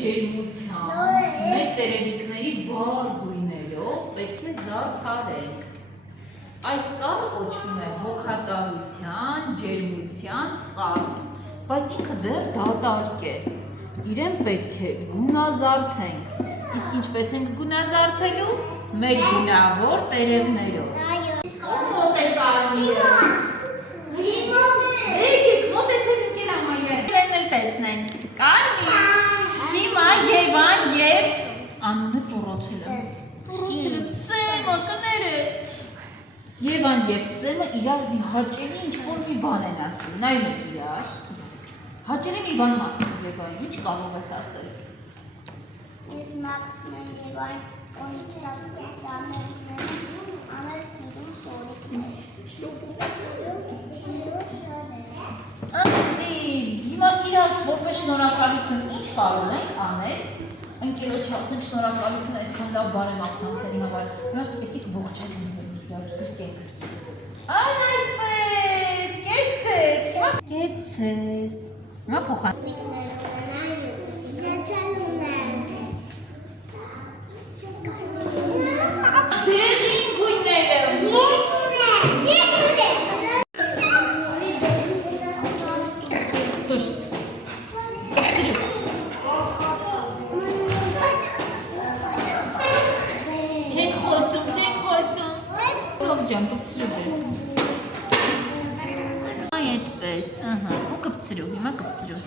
ջերմությամբ, մեր տերևիկների վառ գույներով պետք է զարդարենք։ Այս ծառը կոչվում է հոգատարության, ջերմության ծառ, բայց ինքը դեռ դատարկ է։ Իրեն պետք է գունազարդենք։ Իսկ ինչպես ենք գունազարդելու։ Մեր գունավոր տերևներով։ Ո՞մ մոտ է Կարմիրը։ Եկեք մոտեցեք ընկեր ամայրեն։ Իրեն էլ տեսնեն։ Կարմիր։ Հիմա Եվան և անունը տուռոցել եմ։ Սեմը կներեց։ Եվան և Սեմը իրար մի հաճելի ինչ-որ մի բան են ասում, նայում եք իրար։ Հաճելի մի բան մարդում Եվային, ինչ կարող ես ասել։ Ես մարդում եմ Եվային, աներ սիրում սորիկներ։ Անդիր, հիմա իրար որպես շնորհակալություն ինչ կարող ենք անել։ Ընկերոջ ասենք շնորհակալություն այդքան լավ բարեմաղթանքների համար։ Հիմա եկեք ողջունենք իրար գրկենք։ Այդպես, կեցեք, հիմա կեցես։ Հիմա փոխան։ Դեղին գույները։ Դուշ։ Սիրու։ Չեք խոսում։ Թող ջան, կպցրու դե։ Այդպես, ու կպցրու, հիմա կպցրու։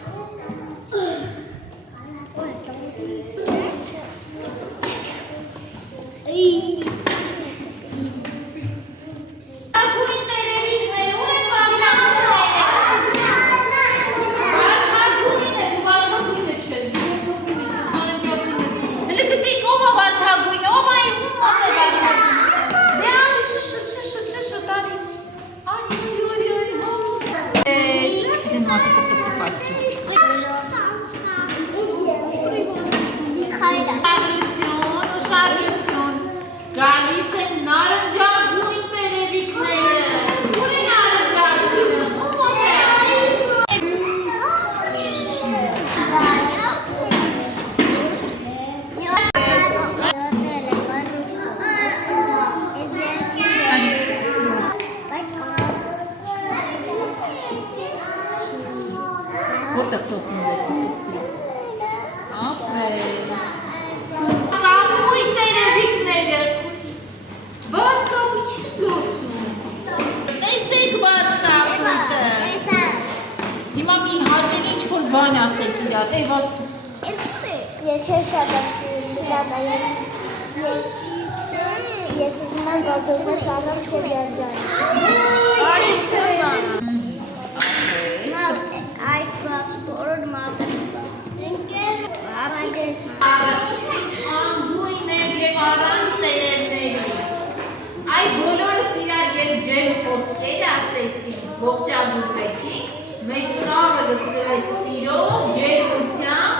Գալիս են նարնջագույն տերևիկները։ Ուր է նարնջագույնը։ Ո՞ւմ մոտ է։ Որտեղ սոսն ուզեցիք։ Ապրես։ Կապույտ տերևիկները։ Բաց կապույտ չես լոցում։ Տեսեք բաց կապույտը։ Հիմա մի հաճելի ինչ-որ բան ասեք իրար, Էվաս։ Ես շատ եմ սիրում իրանը, ես ուզում եմ, որ դու մեզ անում չեմ երջան։ Այս բաց, բոլոր մարդերս բաց։ Անգույն եք և առանց տերևների։ Այ բոլորս իրար երբ ջերմ խոսքեր ասեցինք, ողջագուրվեցինք, մեր ծառը լցրեց սիրով, ջերմությամբ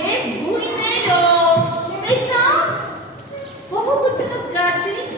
և գույներով։ Տեսա՞ք, փոփոխությունը զգացիք։